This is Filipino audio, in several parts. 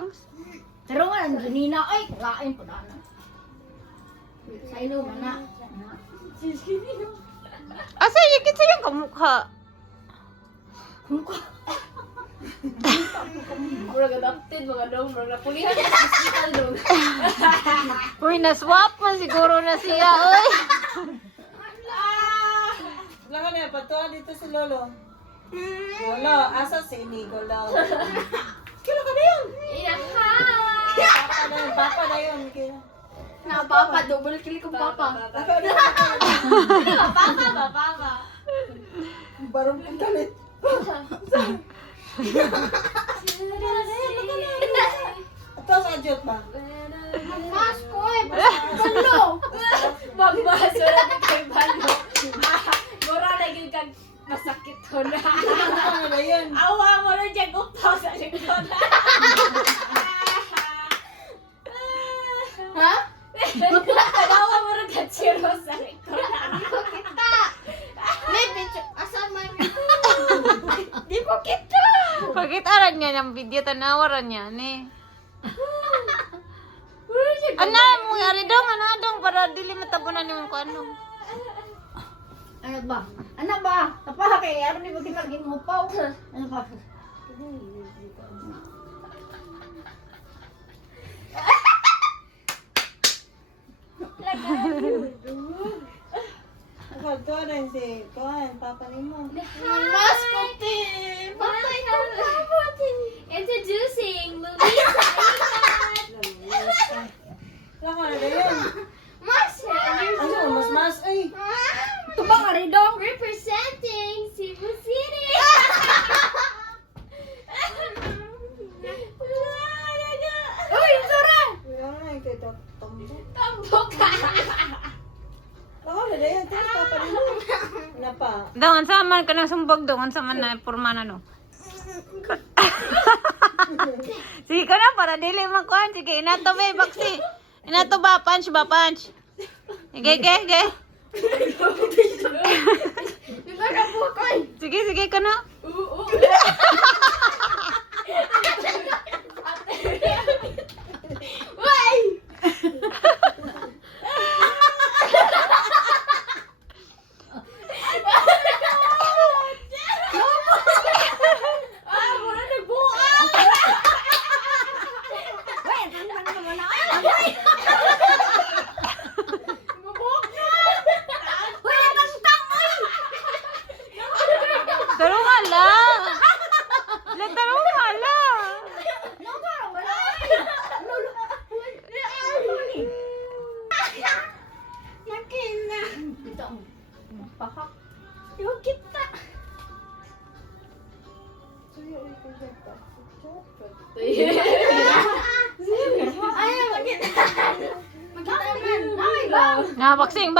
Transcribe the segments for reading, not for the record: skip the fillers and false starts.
Pangs? Pero nga, nina, ay, kain po na. Sa ilo, mana. Asa yung kitsa yung kamukha? Kumukha. Murag adopted, mga dong, murag napulihan sa hospital dong. Uy, naswap man siguro na siya, uy. Langan niya, patuwa dito si Lolo. Lolo, asa si Nicolo? Kilo ka na yun? Iyak ha! Papa na yun. Na, papa, double kill ko, papa. Papa. Barong kong galit. Ito sa jut ba? Mas ko eh, balo. Magbahas, wala na kay Balo. Mura na yung kag masakit ko na. Ano na yun? Awa mo na dyan, upaw sa likod. Ha? Awa mo na katsiro sa likod. May picture, asan man? Di ko kita. Bakit aran niya ng video, tanawaran niya, ni. Ana, mo ari dong, ana dong, para dili matabunan yung kuano. Ano ba? Ano ba? Tapaha kay ano ni bagay maging mupaw. Ano ba? Ito rin si Kuhan, Papa ni mo. Mas ko team. Patay ka Introducing Luisa Ikat. Langan na yun. Mas. Ano, mas, ay. Tubang ari dong. Representing Cebu City. Uy, Zara. Langan na yung kay Tombo. Tambok ka. Langan na yun, ito si Papa ni mo. Ano pa? Dong, sa man ka nang sumbog dong, sa man na porma na no. Sige ka na, para dili makuhan. Sige, inato ba, baksi. Inato ba, punch ba, punch. Sige. Di ba na po ko? Sige ka na. Uy. Ah, mura nagbuka. Uy, ano naman na? Uy, tantang uy. Tarong hala. Tarong hala. No, para wala. Yakin na. Ito ang pahak. Yung kita. Ay, makita. Makita man. Ay, lang. Na, baksing.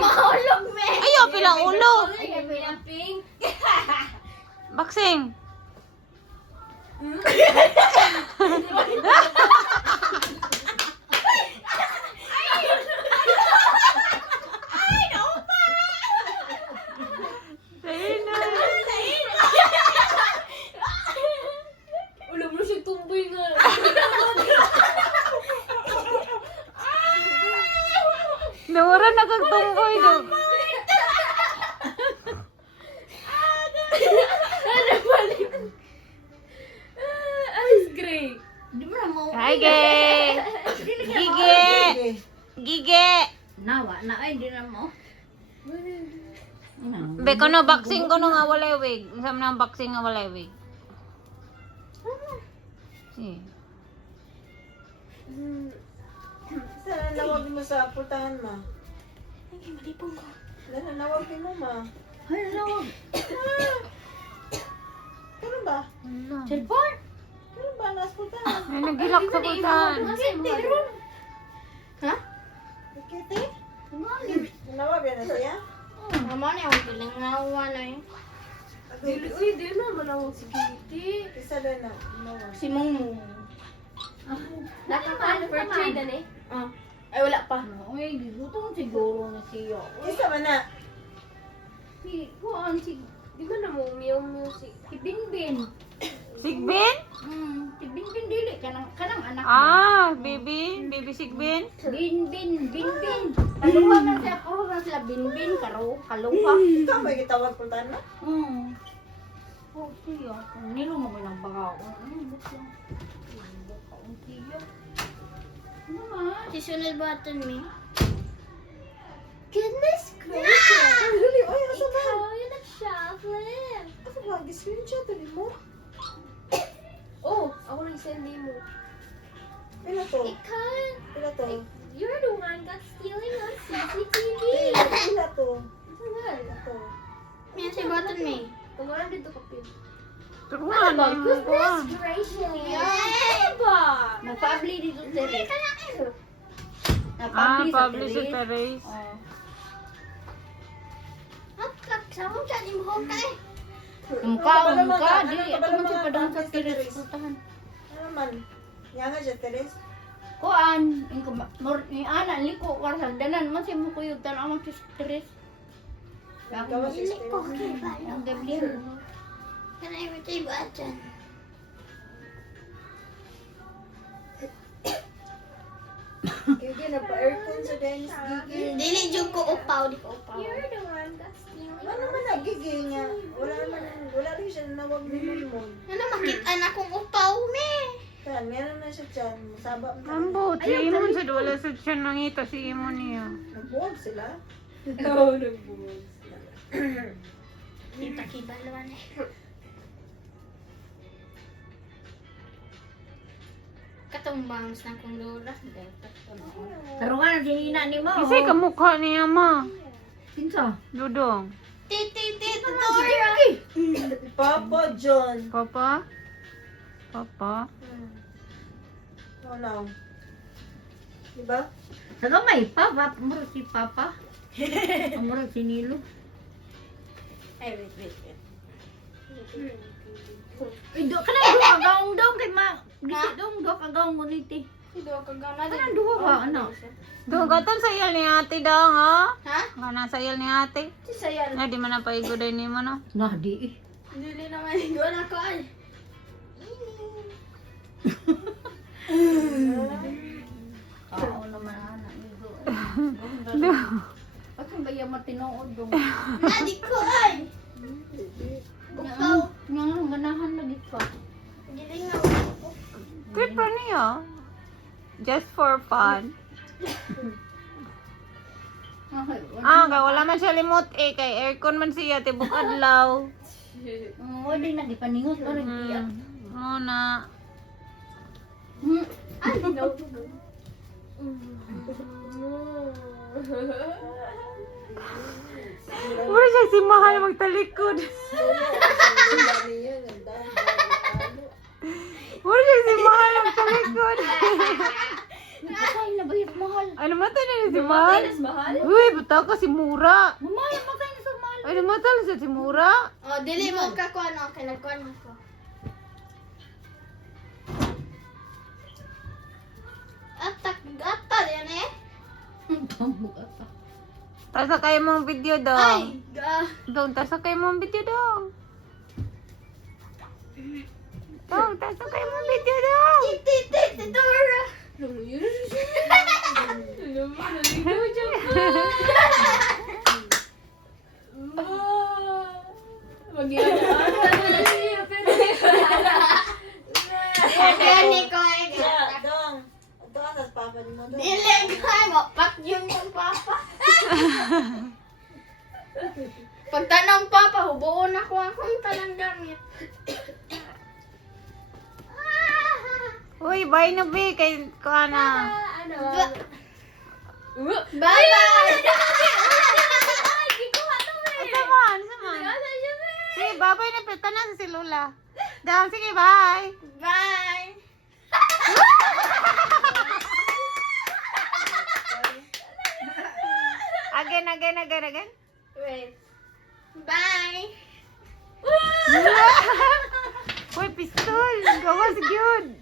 Mahulog, me. Ayaw, pila ulo. Ay, pink. Baksing. Ayun na. Ulo mo siya tumboy nga. Nawaran na kang tumboy dong. Ice gray. Di mo na mo. Hi, Gige. Nawa na ay di na mo. Be, kono boxing kono nga walay wig. Isam na boxing nga walay wig. Si. Sana nawag mo sa putahan ma. Ay, malipong ko. Nawag mo ma. Ay, nawa. Kailan ba? Cellphone? Kailan ba nas putahan? Ay, nagilak sa pultahan. Ha? Kitty? Nawag yan na siya? Mama niya ang bilang nawa na eh. Uy, di na manawag si Kitty. Isa din na. Nawag. Si Mumu. Nakakaan for trade na eh. Ah. Ay, wala pa. Uy, gigutong siguro na siya. Isa man na. Si, kuhaan si, di ba na mo meow music? Si Binbin. Si anak. Baby Sigbin. Bin. Kaluha na siya, puro na sila bin, kaluha. Ikaw may gitawag kung tayo na? Oh, siya. Kung nilo mo may nagbaga ako. Buklang. Buklang siya. Ano man? Seasonal button me. Goodness gracious! Really? Ay, asa ba? Ikaw yung nag-shoplift. Asa ba? Gi-screenshot mo? Oh, ako nag-send mo. Pila to? Ikaw, Pila to? you're the one got stealing on CCTV. Pila to? Pila to? May si button me. Kamaran dito ka pin. Turuan na mo ko. Goodness gracious! Yeah, ba? Nagpa-abli dito sa rin. Publish si Teresa. Oh. Sama ka ni mo kay. Mukha, dili. Ito mo siya padang sa tiris. Putahan. Ano man? Yan nga siya, Teres. Kuan, ni ana liko war sa danan man siya mo kuyog tan amang tiris. Ikaw si Dili ko kay Teres. balo. Ang gabli. Can I retrieve button? Gigi, nagpa-aircon sa Dennis Gigi. Dili jud ko upaw, di ko upaw. You're the one got stealing. Ano naman na, Gigi niya? Wala rin siya nawag ni Limon. Ano makita na kong upaw me? Kan, meron na siya dyan. Masaba mo. Ambot, si Imon sa wala sa siya nangita si Imon niya. Nagbuwag sila. Oo, nagbuwag sila. Kita kibalawan eh. Katong bangs na kong lola. Pero nga na sinina ni mo. Kasi kamukha niya ma. Sinsa? Dudong. Titi, Papa John. Papa? Oh no. Diba? Saka may papa, muro si papa. Muro si Nilo. Ay, wait. Do kana do kagaong dong kay ma. Dito dong do kagaong nguniti. Sido ka gana Kana duha ka ano? Dugaton sa iyal ni ate daw ha? Ha? Gana sa iyal ni ate. Si Sayan. Na di man na paiguday ni mo no. Nah di. Dili naman ikaw na ko ay. Oo naman anak nido. Do. Ako ba yung matinood dong? Nadi ko ay. Upaw. Yang ganahan lagi pa. Dili nga. Good pa niya. Just for fun. Kaya wala man siya limot kay aircon man siya, tibok adlaw. Wala na di paningot ko rin iya. Muna. Ay, no. Muna siya si Mahal magtalikod. Dami yan. Ang dami. Muna siya si Mahal magtalikod. Patay na ba yung mahal? Ano matay na si Mahal? Mahal? Uy, butaw ka si Mura. Mamaya matay na sa mahal. Ay, namatay na siya si Mura. Oh, dili mo ka ko ano, kay nagkuan ako. Atak yan eh. Tambok ata. Tasa kayo mong video Ay, dong. ga. Dong, tasa kayo mong video dong. Dong, tasa kayo mong video dong. Titi, Dora. Gani ko ay. Dong. Ito ka sa papa ni mo. Dong. Dili ko ay mapat yun yung papa. Pagtanong papa, hubuon ako akong tanang gamit. Uy, bye na be. Kay ko na. Ano ba? Bye-bye! Saman. Sige, bye-bye na. Tanan si Lola. Dong, sige, bye. Bye! Again. Wait. Bye! Uy, pistol. Gawas, good.